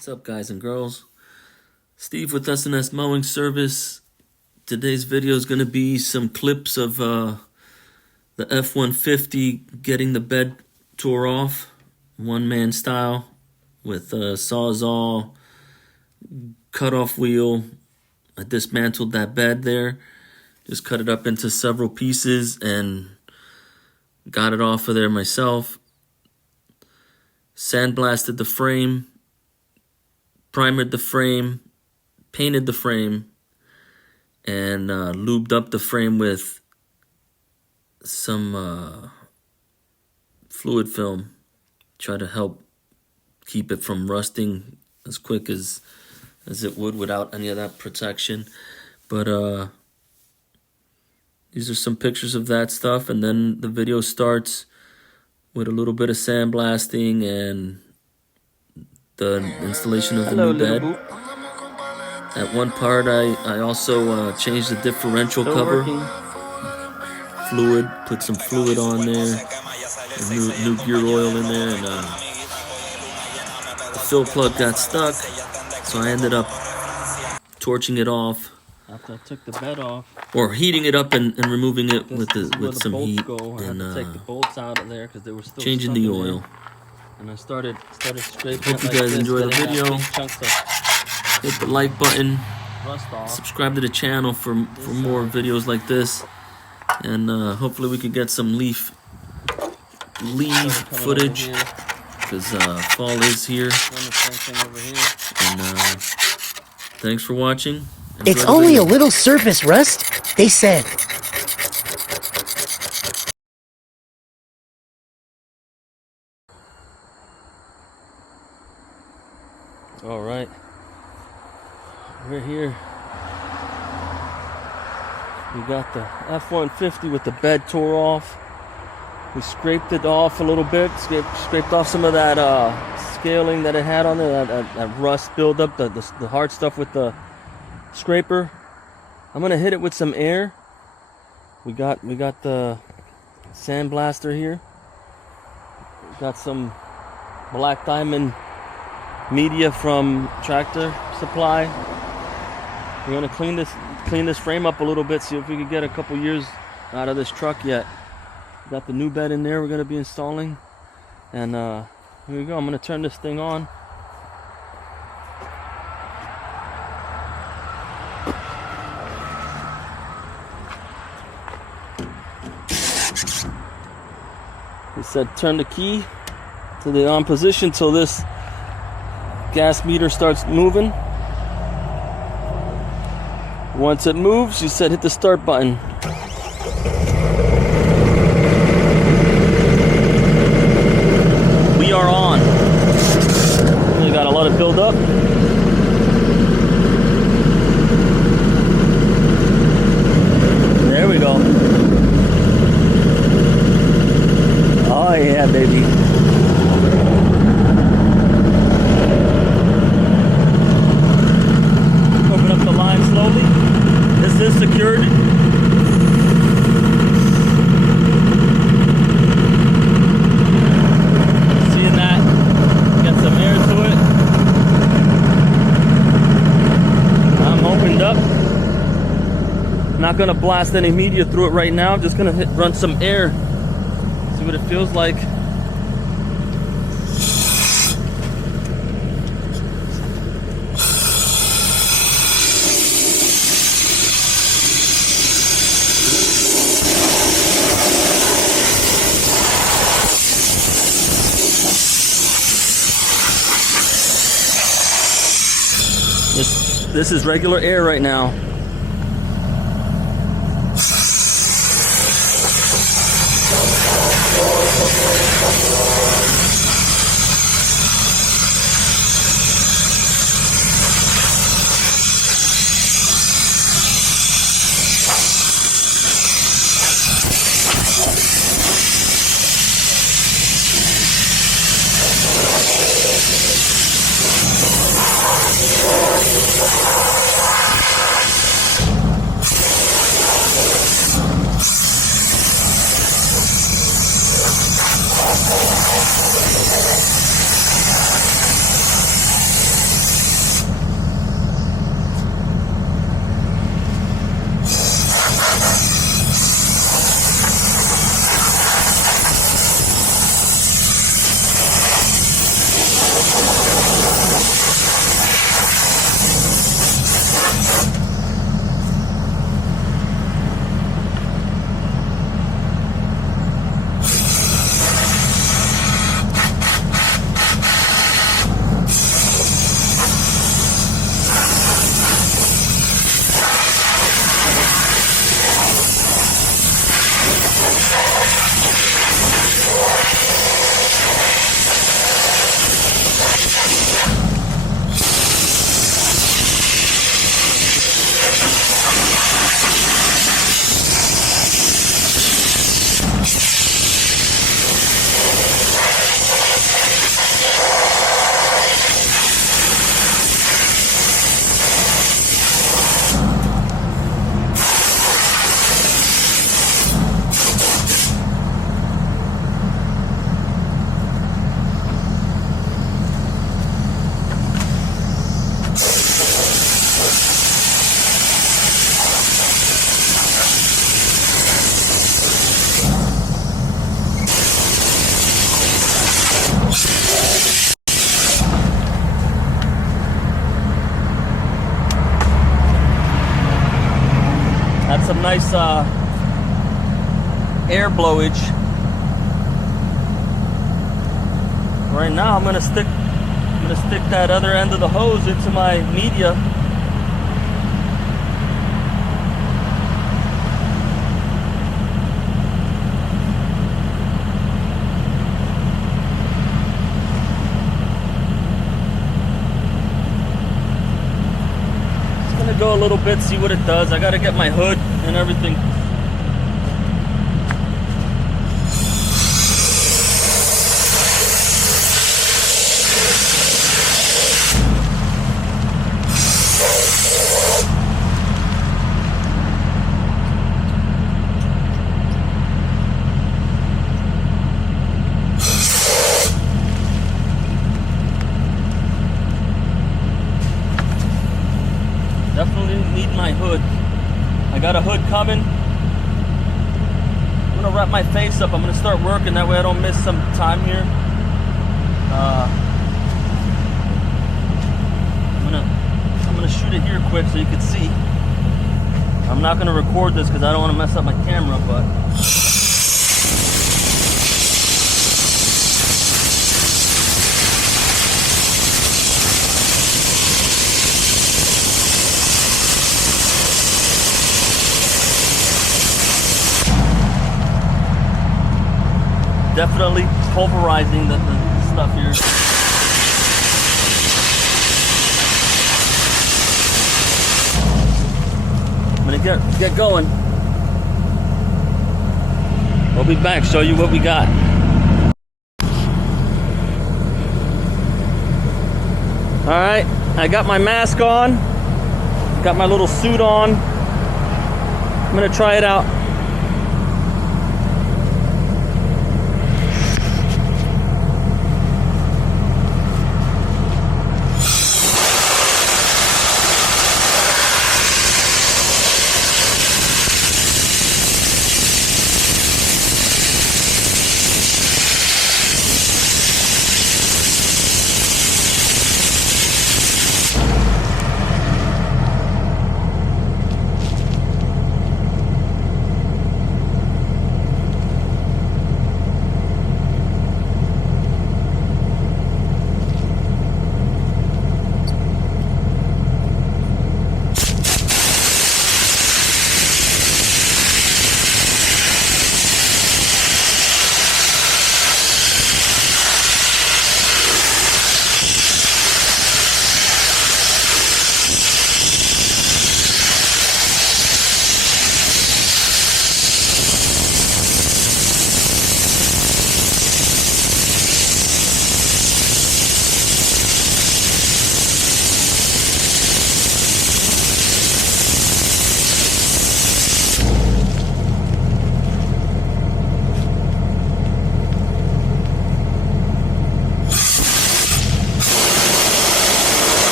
What's up, guys and girls? Steve with S&S Mowing Service. Today's video is going to be some clips of the F-150 getting the bed tore off, one-man style, with a Sawzall, cut-off wheel. I dismantled that bed there, just cut it up into several pieces and got it off of there myself. Sandblasted the frame, primered the frame, painted the frame, and lubed up the frame with some fluid film. Try to help keep it from rusting as quick as it would without any of that protection. But these are some pictures of that stuff, and then the video starts with a little bit of sandblasting and the installation of the new bed. At one part, I also changed the differential cover. Fluid, put some fluid on there, new gear oil in there, and the fill plug got stuck, so I ended up torching it off. After I took the bed off, or heating it up and removing it with some heat, and I had to take the bolts out of there because they were still changing the oil. And I started scraping. Hope you guys enjoy the video. Hit the like button. Subscribe to the channel for more videos like this, and hopefully we can get some leaf footage because fall is here. And thanks for watching. It's only a little surface rust, they said. All right, we're here. We got the F-150 with the bed tore off. We scraped it off a little bit, scraped off some of that scaling that it had on there, that rust buildup, the hard stuff with the scraper. I'm gonna hit it with some air. We got the sandblaster here. We got some black diamond media from Tractor Supply. We're gonna clean this frame up a little bit, see if we can get a couple years out of this truck yet. We got the new bed in there we're gonna be installing, and here we go. I'm gonna turn this thing on. It said turn the key to the on position till this gas meter starts moving. Once it moves, you said hit the start button. We are on. We got a lot of build up. There we go. Oh yeah, baby. Open up the line slowly. This is secured. Seeing that? Got some air to it. I'm opened up. Not gonna blast any media through it right now. I'm just gonna run some air. See what it feels like. This is regular air right now. some nice air blowage. Right now I'm gonna stick that other end of the hose into my media. Just gonna go a little bit, see what it does. I gotta get my hood and everything. Definitely need my hood. I got a hood coming. I'm gonna wrap my face up. I'm gonna start working, that way I don't miss some time here. I'm gonna shoot it here quick so you can see. I'm not gonna record this because I don't want to mess up my camera, but definitely pulverizing the stuff here. I'm gonna get going. We'll be back, show you what we got. Alright, I got my mask on, got my little suit on. I'm gonna try it out.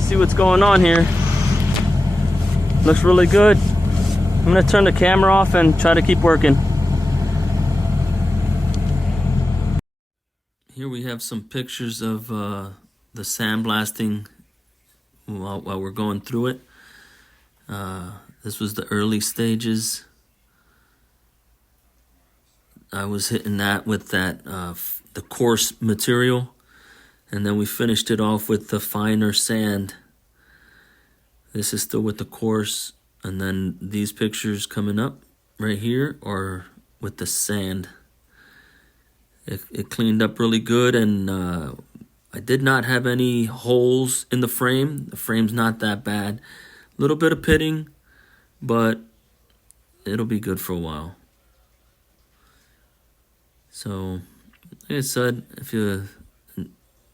See what's going on here. Looks really good. I'm gonna turn the camera off and try to keep working. Here we have some pictures of the sandblasting while we're going through it. This was the early stages. I was hitting that with that the coarse material, and then we finished it off with the finer sand. This is still with the coarse, and then these pictures coming up right here are with the sand. It cleaned up really good, and I did not have any holes in the frame. The frame's not that bad. A little bit of pitting, but it'll be good for a while. So, like I said, if you're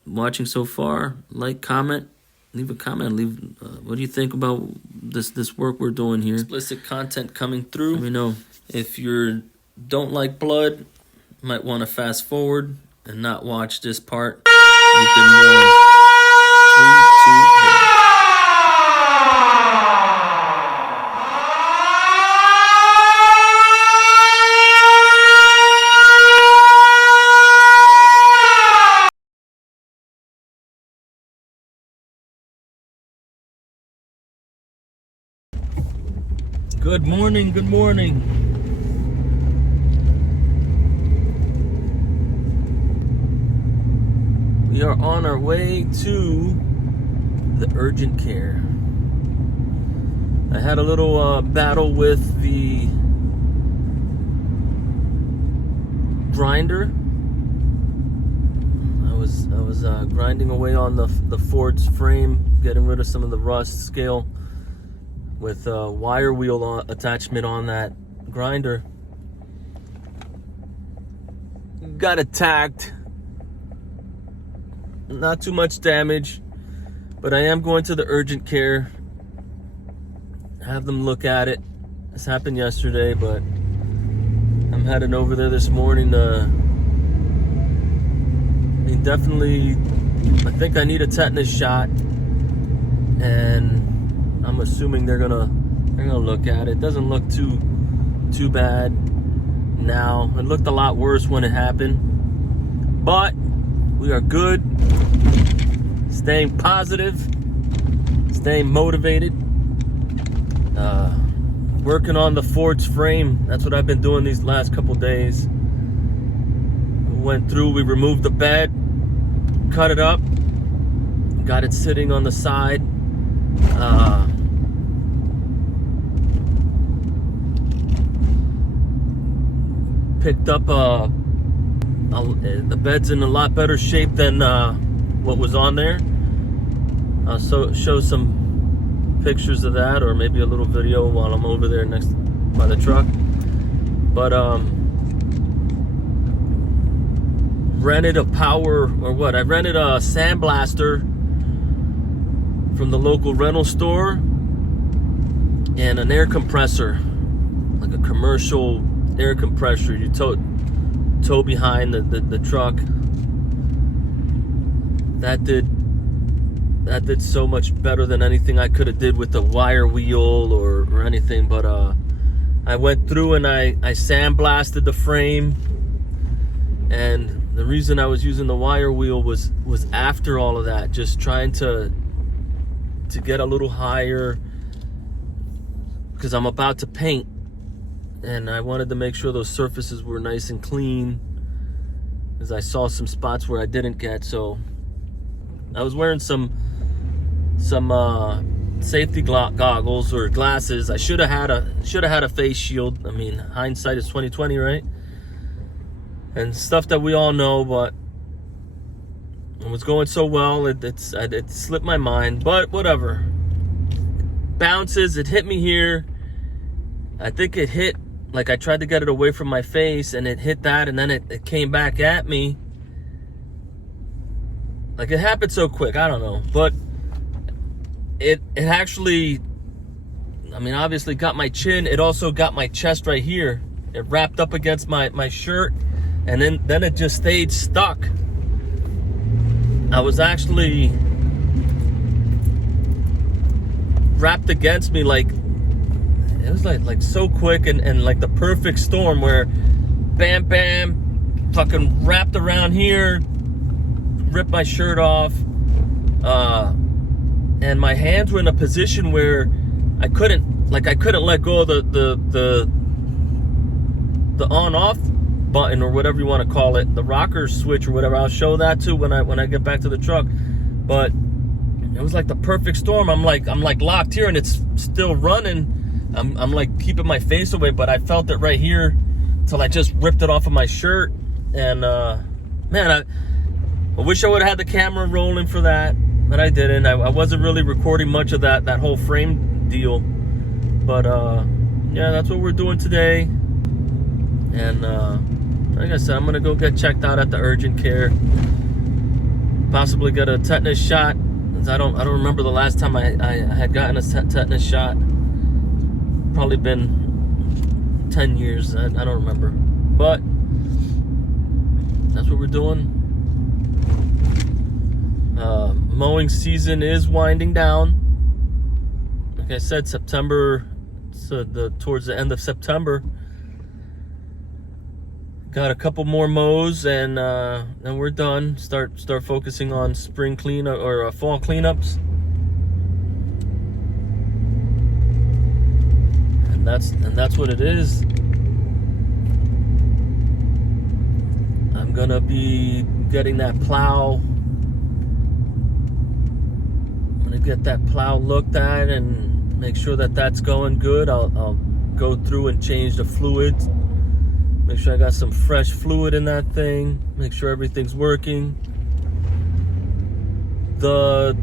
watching so far, like, comment, leave a comment. What do you think about this work we're doing here? Explicit content coming through. Let me know. If you don't like blood, might want to fast forward and not watch this part. You've been warned. 3, 2, 1. Good morning, good morning. We are on our way to the urgent care. I had a little battle with the grinder. I was grinding away on the Ford's frame, getting rid of some of the rust scale with a wire wheel attachment on that grinder. Got attacked. Not too much damage, but I am going to the urgent care. Have them look at it. This happened yesterday, but I'm heading over there this morning. Definitely, I think I need a tetanus shot, and I'm assuming they're gonna look at it. Doesn't look too bad now. It looked a lot worse when it happened, but we are good. Staying positive, staying motivated. Working on the Ford's frame. That's what I've been doing these last couple days. Went through. We removed the bed, cut it up, got it sitting on the side. Picked up the bed's in a lot better shape than what was on there. I'll show some pictures of that, or maybe a little video while I'm over there next by the truck. But rented a I rented a sandblaster from the local rental store and an air compressor, like a commercial air compressor you tow behind the truck. That did so much better than anything I could have did with the wire wheel or anything. But I went through and I sandblasted the frame, and the reason I was using the wire wheel was after all of that, just trying to get a little higher, because I'm about to paint, and I wanted to make sure those surfaces were nice and clean, as I saw some spots where I didn't get. So I was wearing some safety goggles or glasses. I should have had a face shield. I mean, hindsight is 20/20, right? And stuff that we all know, but it was going so well, it slipped my mind. But whatever. It bounces. It hit me here. I think it hit, like I tried to get it away from my face, and it hit that, and then it came back at me. Like, it happened so quick. I don't know, but it actually, I mean, obviously got my chin. It also got my chest right here. It wrapped up against my shirt, and then it just stayed stuck. I was actually wrapped against me, like, it was like so quick, and like the perfect storm where bam, bam, fucking wrapped around here, ripped my shirt off, and my hands were in a position where I couldn't let go of the on-off button, or whatever you want to call it, the rocker switch or whatever. I'll show that too when I get back to the truck. But it was like the perfect storm. I'm like locked here, and it's still running. I'm like keeping my face away, but I felt it right here till I just ripped it off of my shirt. And man, I wish I would have had the camera rolling for that, but I didn't. I wasn't really recording much of that whole frame deal. But yeah, that's what we're doing today. And like I said, I'm gonna go get checked out at the urgent care. Possibly get a tetanus shot. I don't remember the last time I had gotten a tetanus shot. Probably been 10 years. I don't remember. But that's what we're doing. Mowing season is winding down. Like I said, September, so towards the end of September. Got a couple more mows and we're done. Start focusing on spring clean or fall cleanups. And that's what it is. I'm gonna be getting that plow. I'm gonna get that plow looked at and make sure that that's going good. I'll go through and change the fluids. Make sure I got some fresh fluid in that thing. Make sure everything's working. The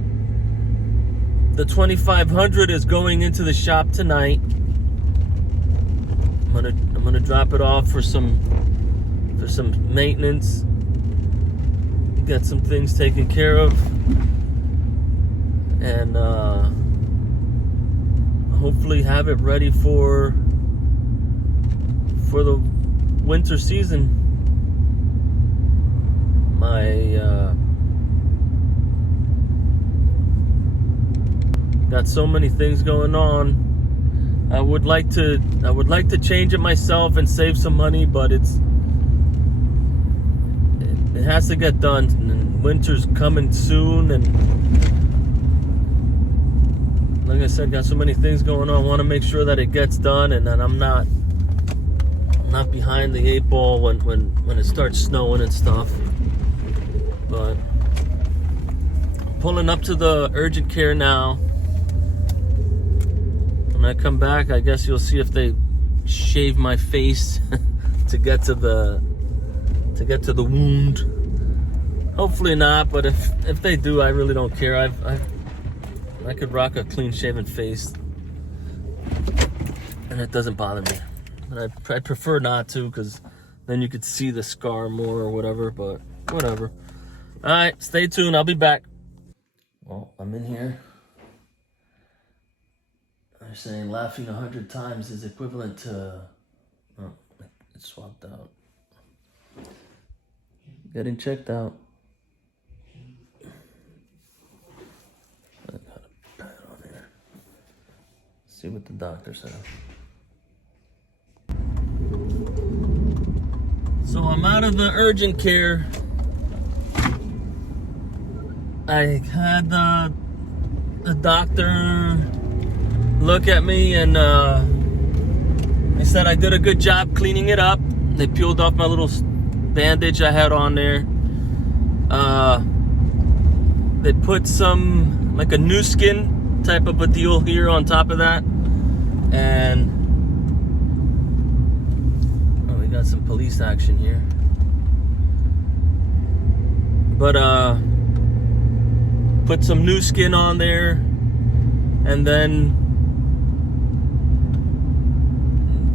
2500 is going into the shop tonight. I'm gonna drop it off for some maintenance. Get some things taken care of, and hopefully have it ready for the winter season. Got so many things going on. I would like to change it myself and save some money, but it has to get done. And winter's coming soon, and like I said, got so many things going on. I want to make sure that it gets done, and that I'm not behind the 8 ball when it starts snowing and stuff. But I'm pulling up to the urgent care now. When I come back, I guess you'll see if they shave my face to get to the wound. Hopefully not, but if they do, I really don't care. I could rock a clean shaven face, and it doesn't bother me. But I prefer not to, because then you could see the scar more or whatever, but whatever. All right, stay tuned. I'll be back. Well, I'm in here. They're saying laughing 100 times is equivalent to... Oh, it's swapped out. Getting checked out. I got a pad on here. See what the doctor said. So I'm out of the urgent care. I had the doctor look at me, and they said I did a good job cleaning it up. They peeled off my little bandage I had on there. They put some, like a new skin type of a deal here on top of that. And we got some police action here. But put some new skin on there, and then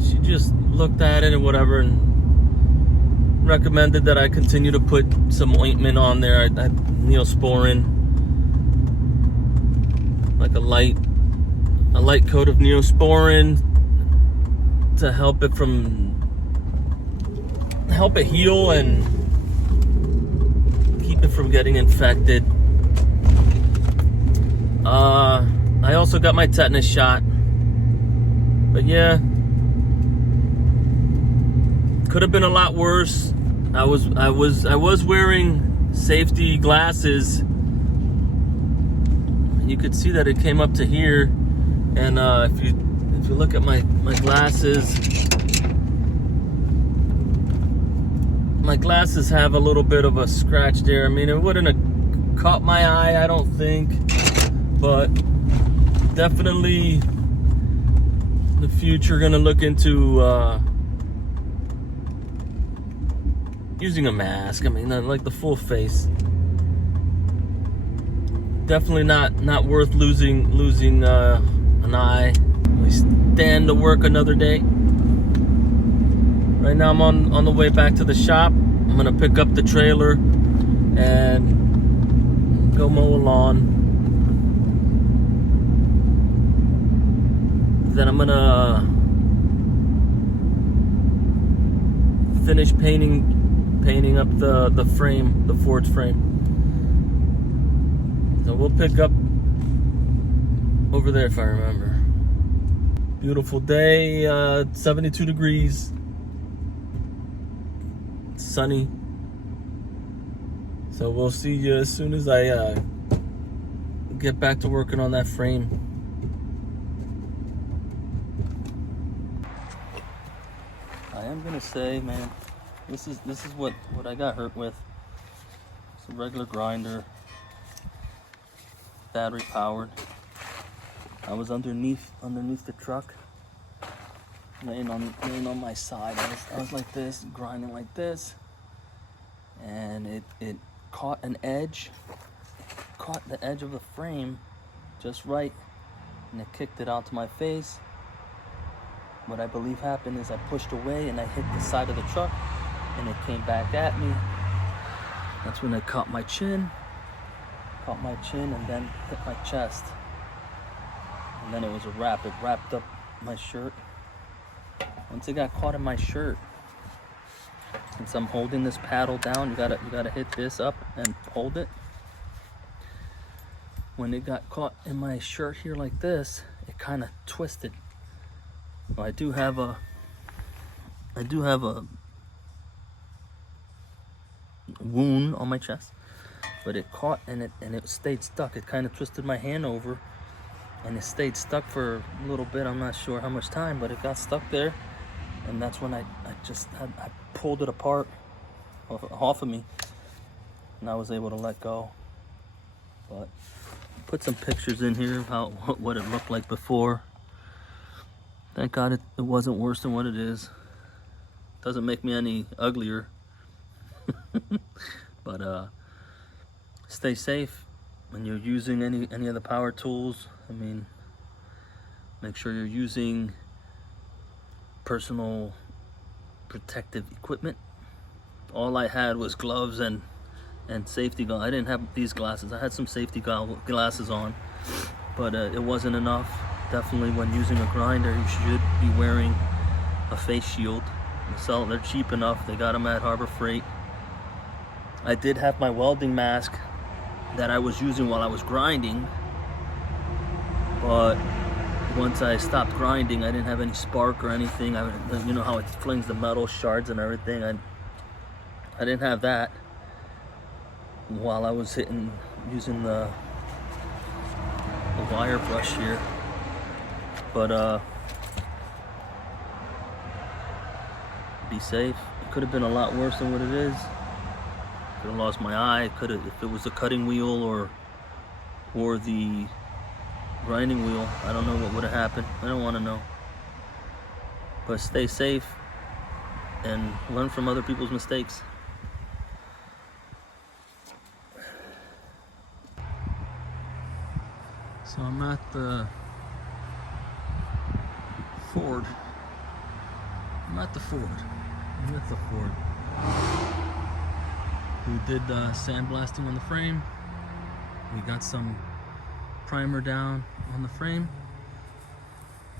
she just looked at it and whatever, and recommended that I continue to put some ointment on there. I Neosporin, like a light coat of Neosporin to help it heal and keep it from getting infected. I also got my tetanus shot, but yeah, could have been a lot worse. I was wearing safety glasses. You could see that it came up to here, and if you look at my glasses have a little bit of a scratch there. I mean, it wouldn't have caught my eye, I don't think, but definitely the future gonna look into using a mask. I mean, like the full face. Definitely not worth losing an eye. We stand to work another day. Right now I'm on the way back to the shop. I'm gonna pick up the trailer and go mow a lawn. Then I'm gonna finish painting up the frame, the Ford's frame. So we'll pick up over there if I remember. Beautiful day, 72 degrees, sunny. So we'll see you as soon as I get back to working on that frame. I am gonna say, man, this is what I got hurt with. It's a regular grinder, battery powered. I was underneath the truck, laying on my side. I was like this, grinding like this, and it caught the edge of the frame just right, and it kicked it out to my face. What I believe happened is I pushed away and I hit the side of the truck, and it came back at me. That's when it caught my chin, and then hit my chest. And then it was a wrap. It wrapped up my shirt. Once it got caught in my shirt, since I'm holding this paddle down, you gotta hit this up and hold it. When it got caught in my shirt here like this, it kind of twisted. Well, I do have a wound on my chest, but it caught and it stayed stuck. It kind of twisted my hand over, and it stayed stuck for a little bit. I'm not sure how much time, but it got stuck there, and that's when I pulled it apart off of me, and I was able to let go. But put some pictures in here of what it looked like before. Thank God it wasn't worse than what it is. Doesn't make me any uglier. But stay safe when you're using any of the power tools. I mean, make sure you're using personal protective equipment. All I had was gloves and safety goggles. I didn't have these glasses. I had some safety glasses on, but it wasn't enough. Definitely when using a grinder, you should be wearing a face shield. They're cheap enough. They got them at Harbor Freight. I did have my welding mask that I was using while I was grinding, but once I stopped grinding, I didn't have any spark or anything. You know how it flings the metal shards and everything. I didn't have that while I was using the wire brush here. But be safe. It could have been a lot worse than what it is. Could have lost my eye. Could have, if it was the cutting wheel or the grinding wheel. I don't know what would have happened. I don't want to know. But stay safe and learn from other people's mistakes. So I'm at the Ford. I'm at the Ford. We did sandblasting on the frame. We got some primer down on the frame.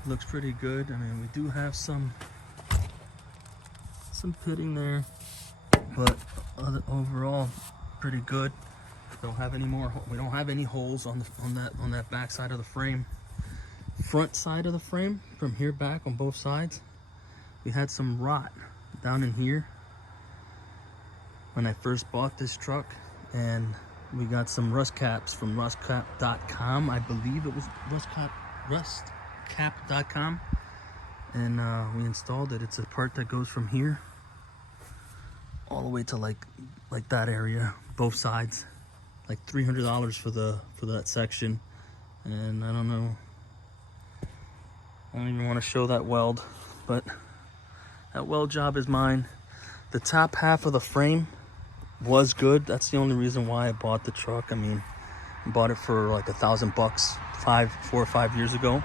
Looks pretty good. I mean, we do have some pitting there, but overall pretty good. We don't have any holes on that back side of the frame. Front side of the frame, from here back on both sides, we had some rot down in here when I first bought this truck, and we got some rust caps from rustcap.com. I believe it was rustcap.com, and we installed it. It's a part that goes from here all the way to like that area, both sides. Like $300 for that section, and I don't know. I don't even want to show that weld, but that weld job is mine. The top half of the frame was good. That's the only reason why I bought the truck. I mean, I bought it for like $1,000 4 or 5 years ago,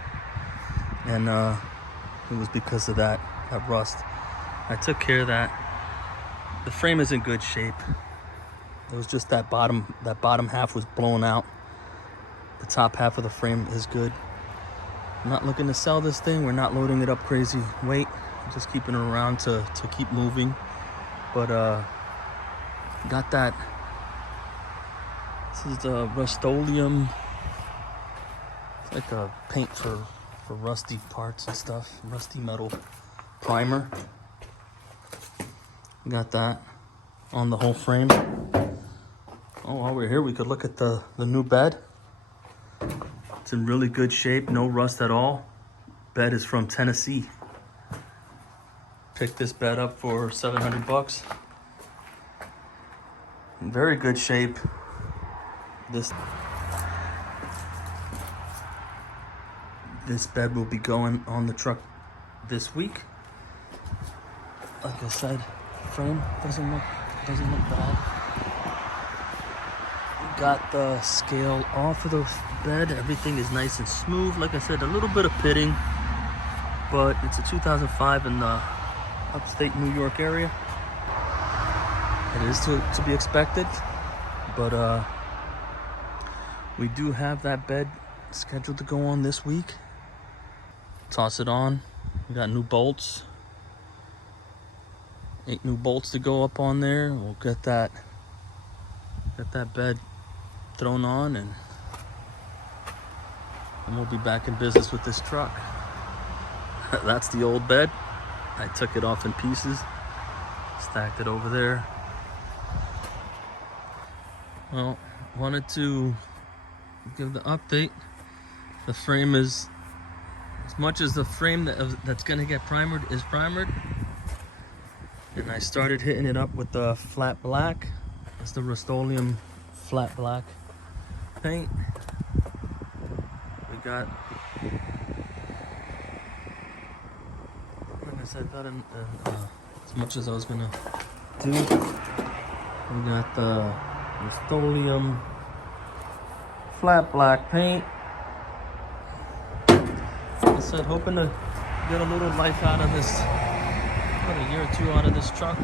and it was because of that rust. I took care of that. The frame is in good shape. It was just that bottom half was blown out. The top half of the frame is good. I'm not looking to sell this thing. We're not loading it up crazy weight. Just keeping it around to keep moving. But got that. This is the Rust-Oleum. It's like a paint for rusty parts and stuff. Rusty metal primer. Got that on the whole frame. Oh, while we're here, we could look at the new bed. It's in really good shape, no rust at all. Bed is from Tennessee. Picked this bed up for $700. In very good shape. This bed will be going on the truck this week. Like I said, frame doesn't look bad. Got the scale off of the bed. Everything is nice and smooth. Like I said, a little bit of pitting, but it's a 2005 in the upstate New York area. It is to be expected, but we do have that bed scheduled to go on this week. Toss it on. We got new bolts. 8 new bolts to go up on there. We'll get that bed thrown on, and we'll be back in business with this truck. That's the old bed. I took it off in pieces, stacked it over there. Well, wanted to give the update. The frame is, as much as the frame that's gonna get primered is primered, and I started hitting it up with the flat black. It's the Rust-Oleum flat black paint. We got, like I said, that as much as I was gonna do. We got the Rust-Oleum flat black paint. Like I said, hoping to get a little life out of this, about a year or two out of this truck.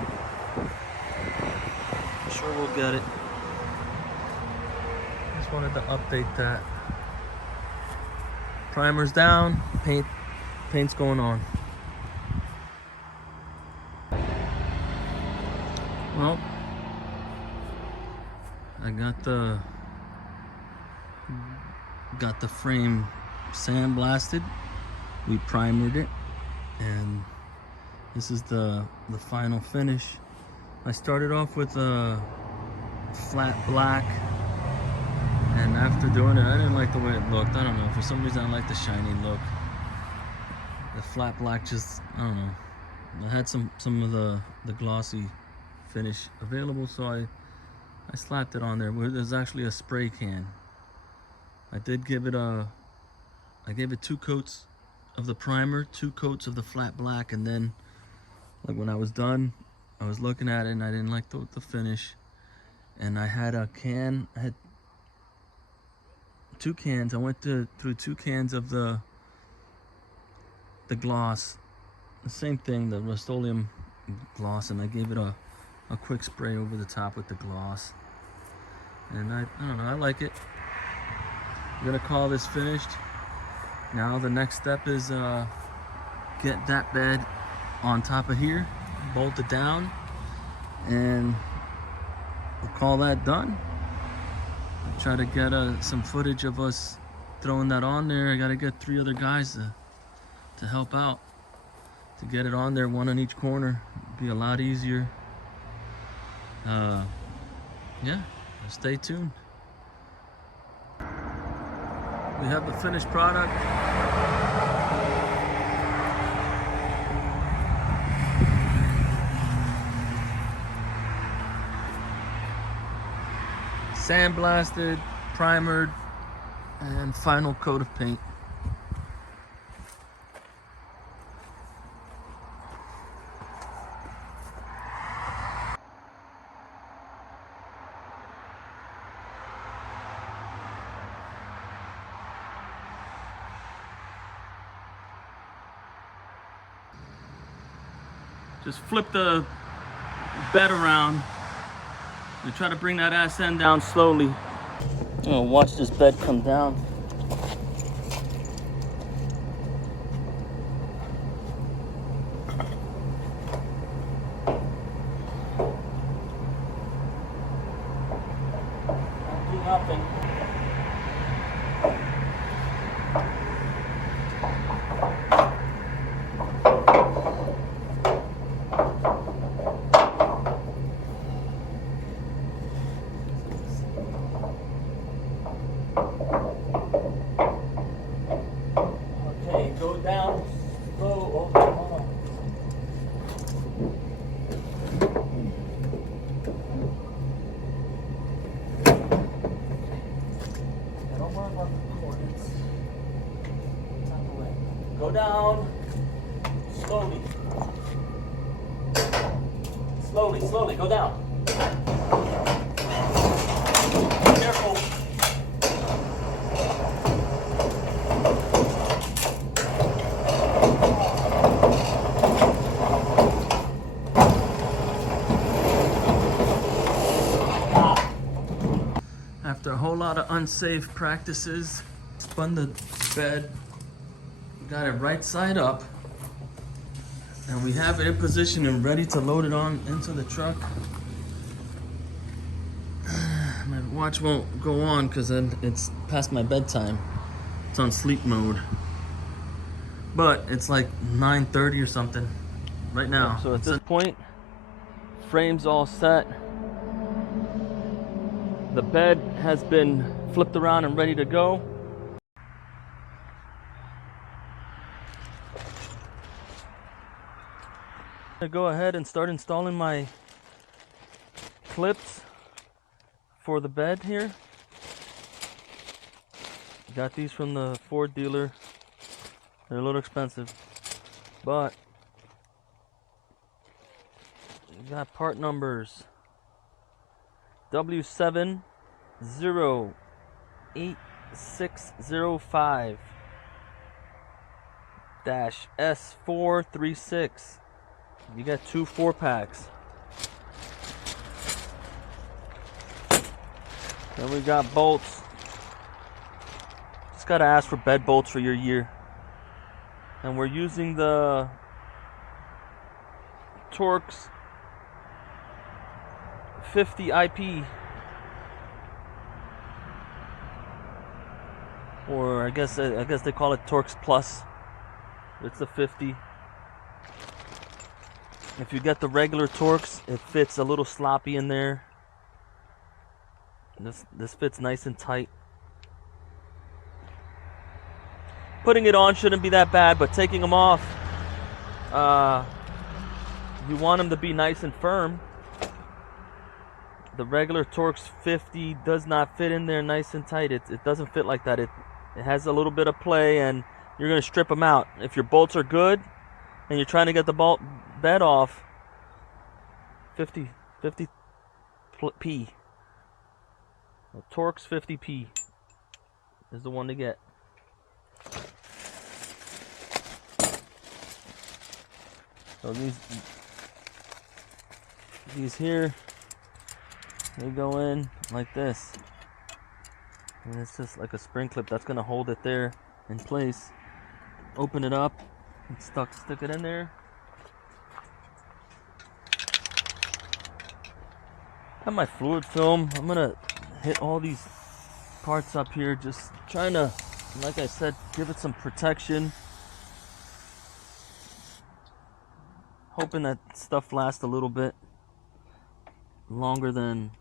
I'm sure we'll get it. Just wanted to update that. Primer's down, paint's going on. Well, I got the frame sandblasted. We primered it, and this is the final finish. I started off with a flat black, and after doing it, I didn't like the way it looked. I don't know, for some reason I like the shiny look. The flat black just, I don't know. I had some of the glossy finish available, so I slapped it on there. There's actually a spray can. I gave it 2 coats of the primer, 2 coats of the flat black, and then, like, when I was done, I was looking at it and I didn't like the finish. And I had a can, I had 2 cans. I went through 2 cans of the gloss. The same thing, the Rust-Oleum gloss, and I gave it a quick spray over the top with the gloss. And I don't know, I like it. I'm gonna call this finished. Now the next step is get that bed on top of here, bolt it down, and we'll call that done. I'll try to get some footage of us throwing that on there. I gotta get 3 other guys to help out to get it on there, 1 on each corner. It'd be a lot easier. Yeah, stay tuned. We have the finished product. Sandblasted, primered, and final coat of paint. Just flip the bed around and try to bring that ass end down slowly. Watch this bed come down. Do nothing. Okay, go down slow. Oh, hold on. Don't worry about the coordinates. Go down slowly. Slowly, go down. Careful. After a whole lot of unsafe practices, spun the bed, got it right side up, and we have it in position and ready to load it on into the truck. My watch won't go on because it's past my bedtime. It's on sleep mode. But it's like 9:30 or something right now. So at this point, frame's all set. The bed has been flipped around and ready to go. I'm gonna go ahead and start installing my clips for the bed here. Got these from the Ford dealer. They're a little expensive, but we got part numbers W708-605-S436. You got 2 4-packs. Then we got bolts. Just gotta ask for bed bolts for your year. And we're using the Torx 50 IP, or I guess they call it Torx Plus. It's the 50. If you get the regular Torx, it fits a little sloppy in there. This fits nice and tight. Putting it on shouldn't be that bad, but taking them off, you want them to be nice and firm. The regular Torx 50 does not fit in there nice and tight. It doesn't fit like that. It has a little bit of play, and you're going to strip them out. If your bolts are good and you're trying to get the bed off, 50P. The Torx 50P is the one to get. So these here, they go in like this, and it's just like a spring clip that's gonna hold it there in place. Open it up and stick it in there. Got my fluid film. I'm gonna hit all these parts up here, just trying to, like I said, give it some protection. Hoping that stuff lasts a little bit longer than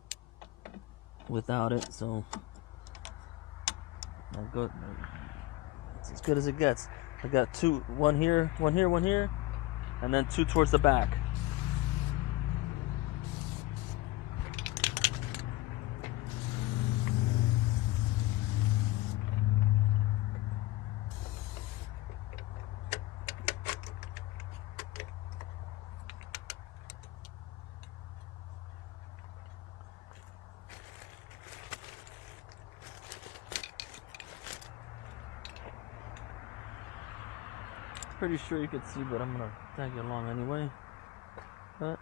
without it, so it's as good as it gets. I got one here, and then 2 towards the back. Pretty sure you can see, but I'm gonna tag you along anyway. Cut.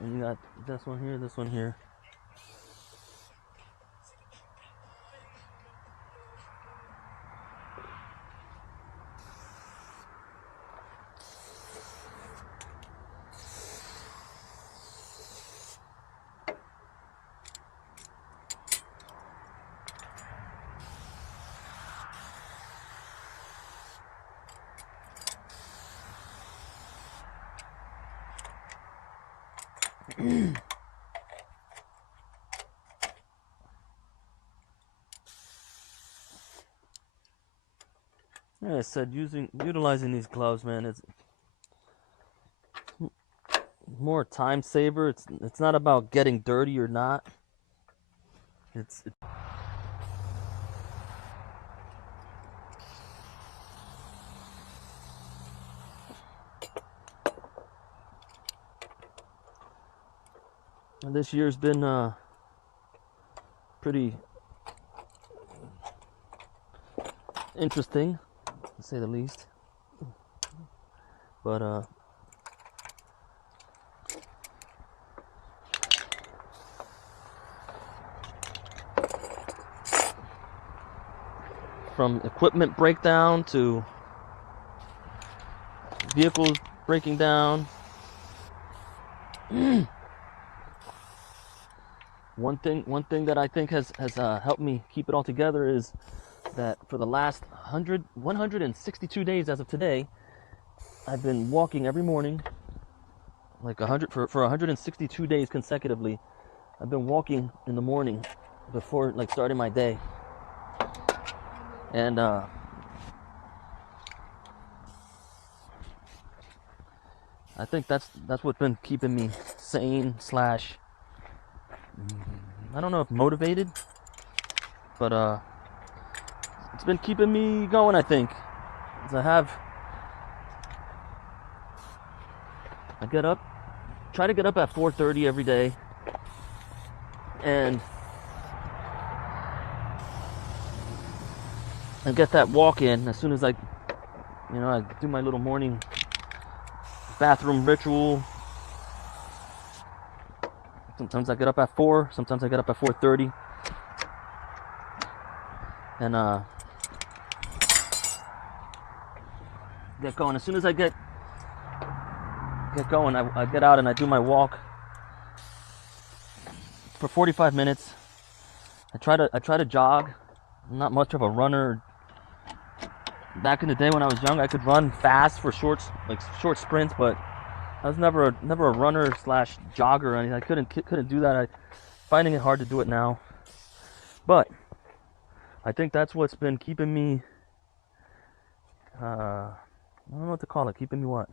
And you got this one here, this one here. Like I said, utilizing these gloves, man, it's more time saver. It's not about getting dirty or not. This year's been pretty interesting, to say the least. But from equipment breakdown to vehicles breaking down. One thing that I think has helped me keep it all together is that for the last 162 days as of today, I've been walking every morning, like 162 days consecutively. I've been walking in the morning before like starting my day, and I think that's what's been keeping me sane / I don't know if motivated, but it's been keeping me going, I think. I try to get up at 4:30 every day, and get that walk in as soon as I do my little morning bathroom ritual. Sometimes I get up at 4, sometimes I get up at 4:30, and get going. As soon as I get going, I get out and I do my walk for 45 minutes. I try to jog. I'm not much of a runner. Back in the day when I was young, I could run fast for short sprints, but I was never a runner / jogger or anything. I couldn't do that. I'm finding it hard to do it now. But I think that's what's been keeping me, I don't know what to call it. Keeping me what?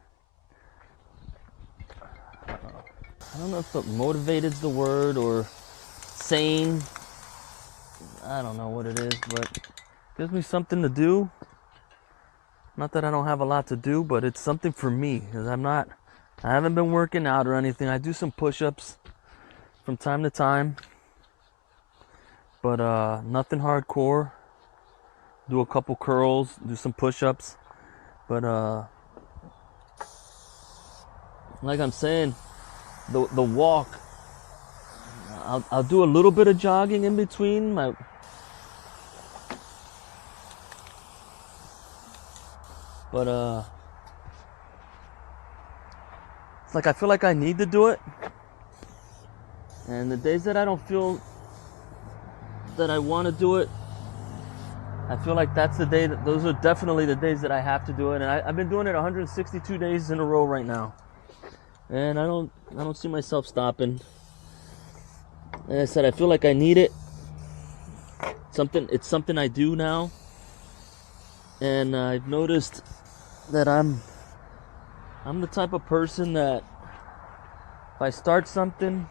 I don't know if motivated's the word or sane. I don't know what it is, but it gives me something to do. Not that I don't have a lot to do, but it's something for me, because I haven't been working out or anything. I do some push-ups from time to time, but nothing hardcore. Do a couple curls, do some push-ups, but like I'm saying, the walk, I'll do a little bit of jogging in between but it's like I feel like I need to do it, and the days that I don't feel that I want to do it, I feel like those are definitely the days that I have to do it. And I've been doing it 162 days in a row right now, and I don't see myself stopping. Like I said, I feel like I need it. It's something I do now, and I've noticed that I'm the type of person that if I start something,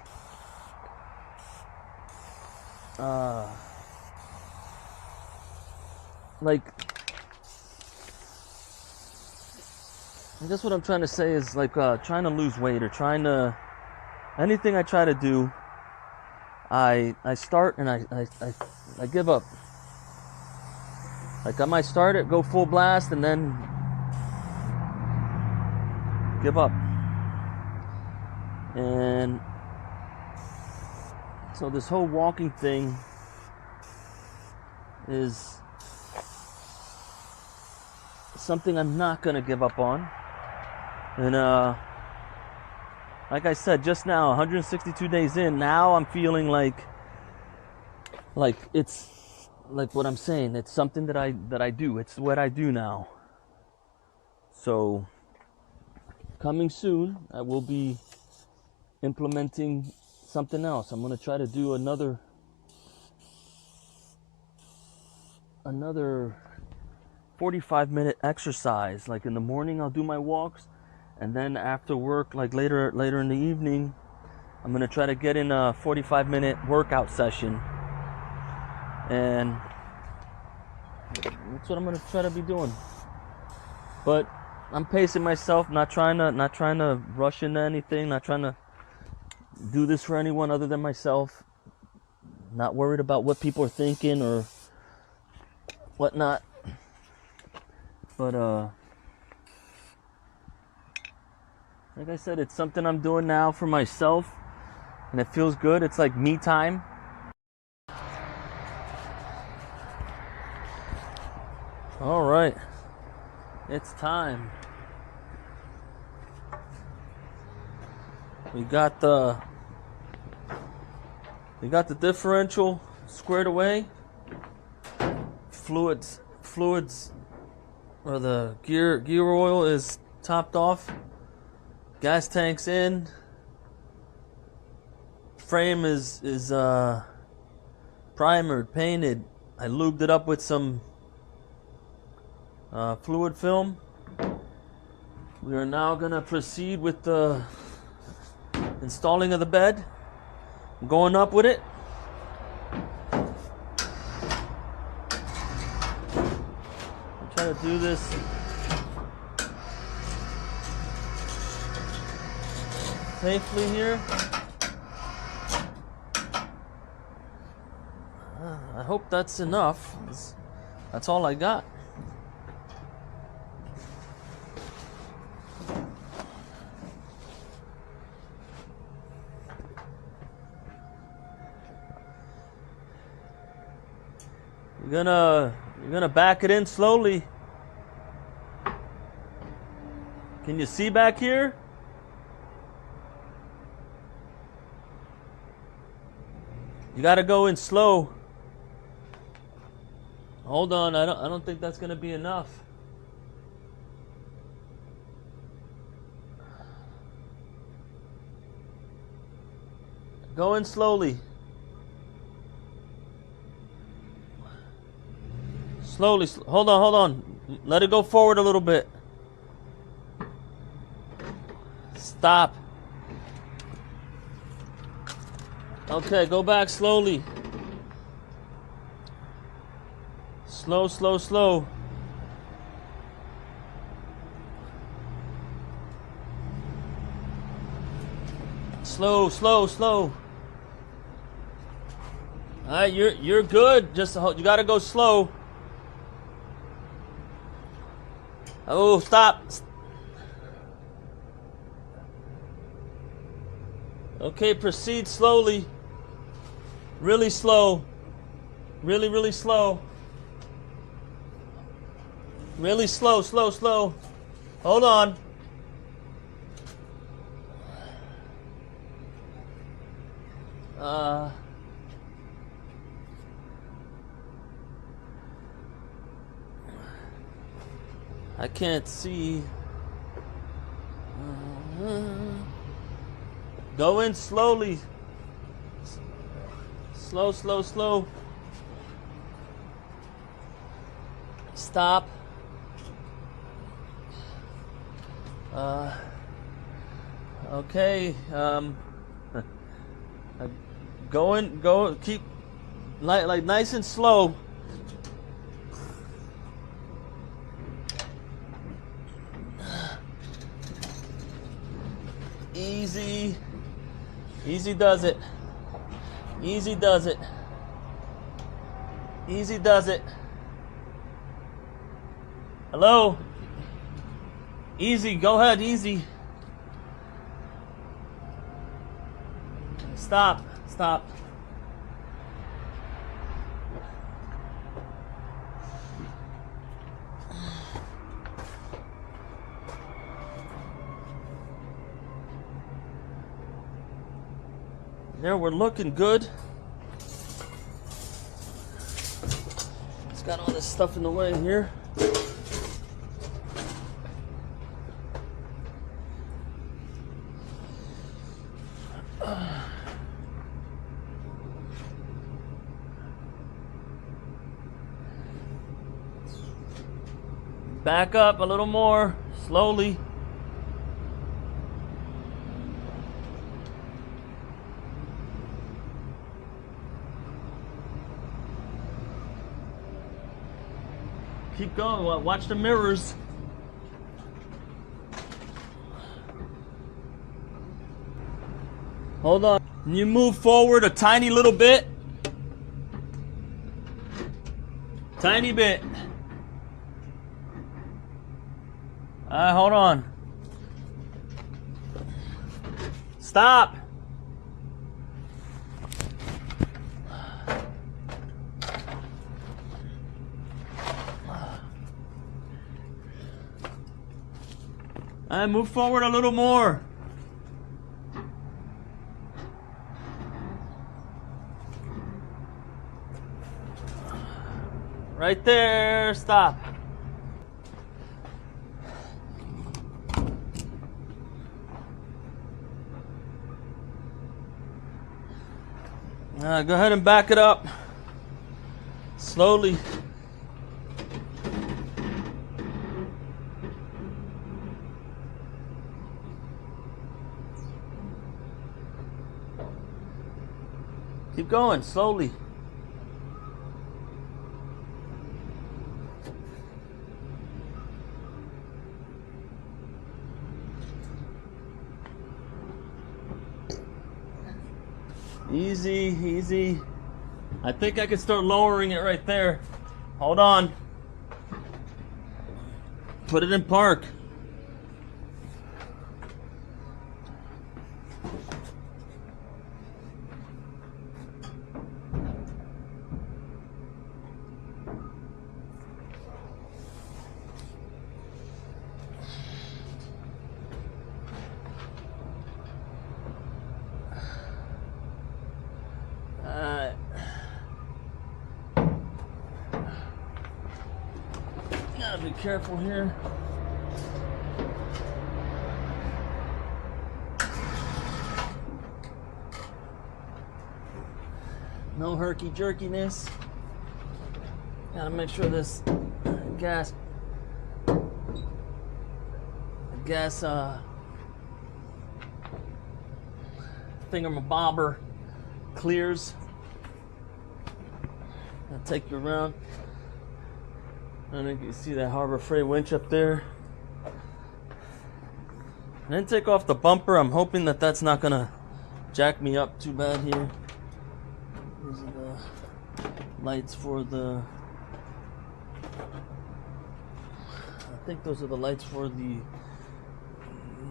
like, I guess what I'm trying to say is like trying to lose weight or anything I try to do, I start and I give up. Like I might start it, go full blast, and then give up. And so this whole walking thing is something I'm not gonna give up on. And like I said just now, 162 days in, now I'm feeling like it's like what I'm saying. It's something that I do. It's what I do now. So coming soon, I will be implementing something else. I'm gonna try to do another 45-minute exercise. Like in the morning I'll do my walks, and then after work, like later in the evening, I'm gonna try to get in a 45-minute workout session. And that's what I'm gonna try to be doing. But I'm pacing myself, not trying to rush into anything, not trying to do this for anyone other than myself. Not worried about what people are thinking or whatnot. But like I said, it's something I'm doing now for myself, and it feels good. It's like me time. All right, it's time. We got the differential squared away. Fluids, or the gear oil is topped off. Gas tank's in. Frame is primered, painted. I lubed it up with some fluid film. We are now gonna proceed with the installing of the bed. I'm going up with it. Try to do this safely here. I hope that's enough. That's all I got. You're gonna back it in slowly. Can you see back here? You gotta go in slow. Hold on, I don't think that's gonna be enough. Go in slowly. Slowly. Hold on. Let it go forward a little bit. Stop. Okay, go back slowly. Slow. Slow. All right, you're good. Just you gotta go slow. Oh, stop. Okay, proceed slowly. Really slow. Really slow. Really slow. Hold on. I can't see. Go in slowly. Slow. Stop. Okay. Go. Keep like nice and slow. Easy does it. Hello? Easy, go ahead, easy. Stop. Stop. There, we're looking good. It's got all this stuff in the way here. Back up a little more, slowly. Keep going, watch the mirrors. Hold on. You move forward a tiny little bit. Tiny bit. Hold on. Stop. Move forward a little more. Right there. Stop. Go ahead and back it up. Slowly. Keep going, slowly. Easy, easy. I think I can start lowering it right there. Hold on. Put it in park. Gotta be careful here. No herky jerkiness. Gotta make sure this gas thingamabobber clears. I'll take you around. I think you see that Harbor Freight winch up there. I didn't take off the bumper. I'm hoping that that's not gonna jack me up too bad here. These are the lights for the... I think those are the lights for the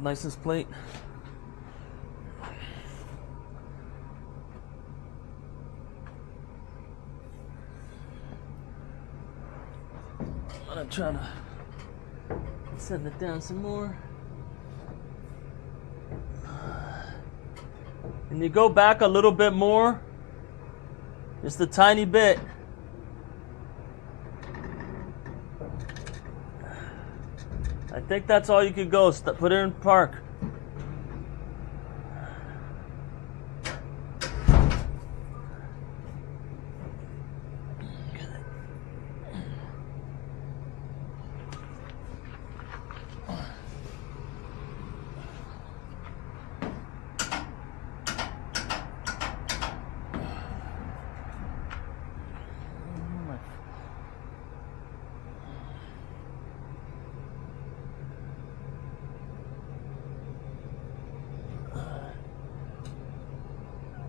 license plate. I'm trying to send it down some more. And you go back a little bit more, just a tiny bit. I think that's all you could go. Put it in park.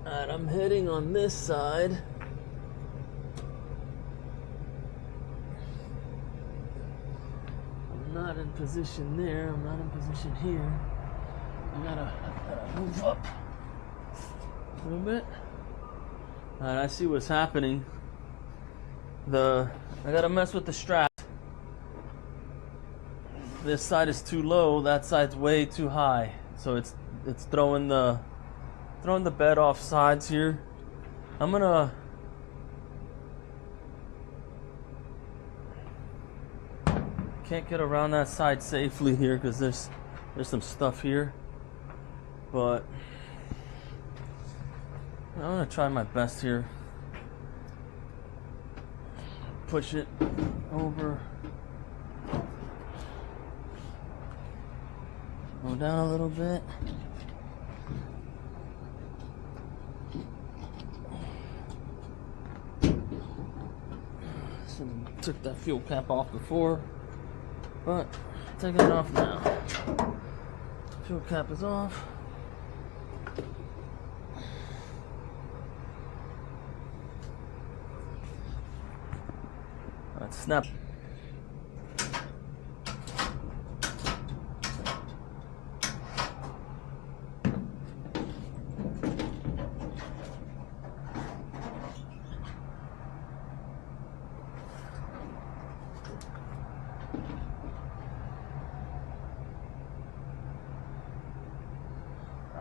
Alright, I'm heading on this side. I'm not in position there. I'm not in position here. I gotta move up. A little bit. Alright, I see what's happening. I gotta mess with the strap. This side is too low, that side's way too high. So it's throwing the bed off sides here. I'm gonna can't get around that side safely here because there's some stuff here. But I'm gonna try my best here. Push it over. Go down a little bit. Should have took that fuel cap off before, but taking it off now. Fuel cap is off. Let's snap.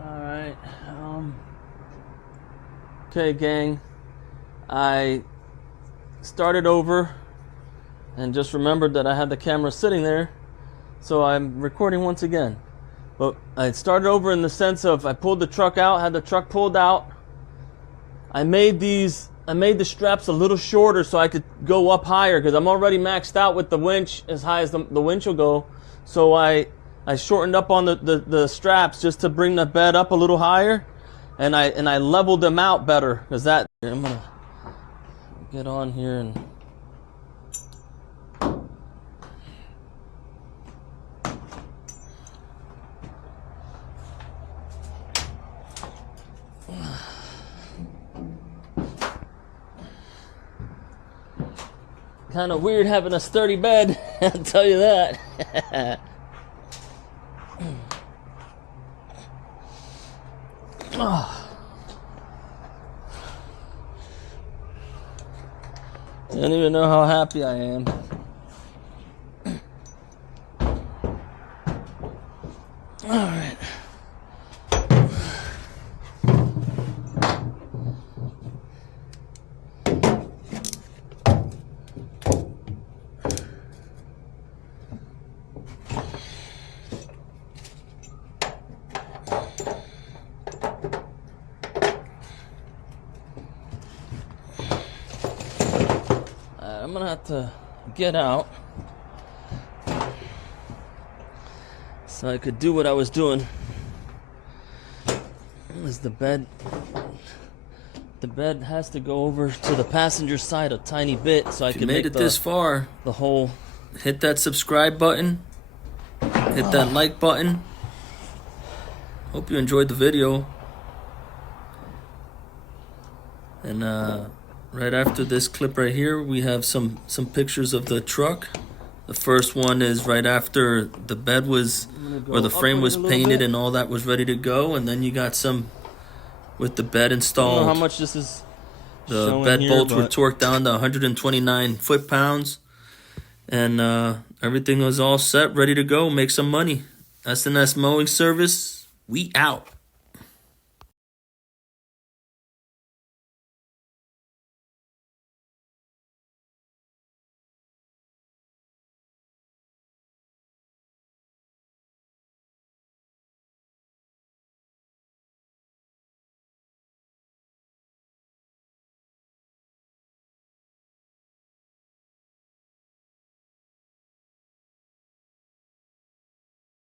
Alright, okay, gang, I started over and just remembered that I had the camera sitting there, so I'm recording once again. But I started over in the sense of I pulled the truck out, had the truck pulled out. I made the straps a little shorter so I could go up higher because I'm already maxed out with the winch as high as the winch will go. So I shortened up on the straps just to bring the bed up a little higher, and I leveled them out better because that. I'm gonna get on here and. Kind of weird having a sturdy bed, I'll tell you that. Oh. I don't even know how happy I am. All right. I'm gonna have to get out so I could do what I was doing. Is the bed has to go over to the passenger side a tiny bit so I can make it this far, the whole. Hit that subscribe button, hit that like button. Hope you enjoyed the video. And right after this clip right here, we have some pictures of the truck. The first one is right after the bed was, or the frame was painted and all that was ready to go. And then you got some with the bed installed. I don't know how much this is. The bed bolts were torqued down to 129 foot-pounds. And everything was all set, ready to go, make some money. S&S Mowing Service, we out.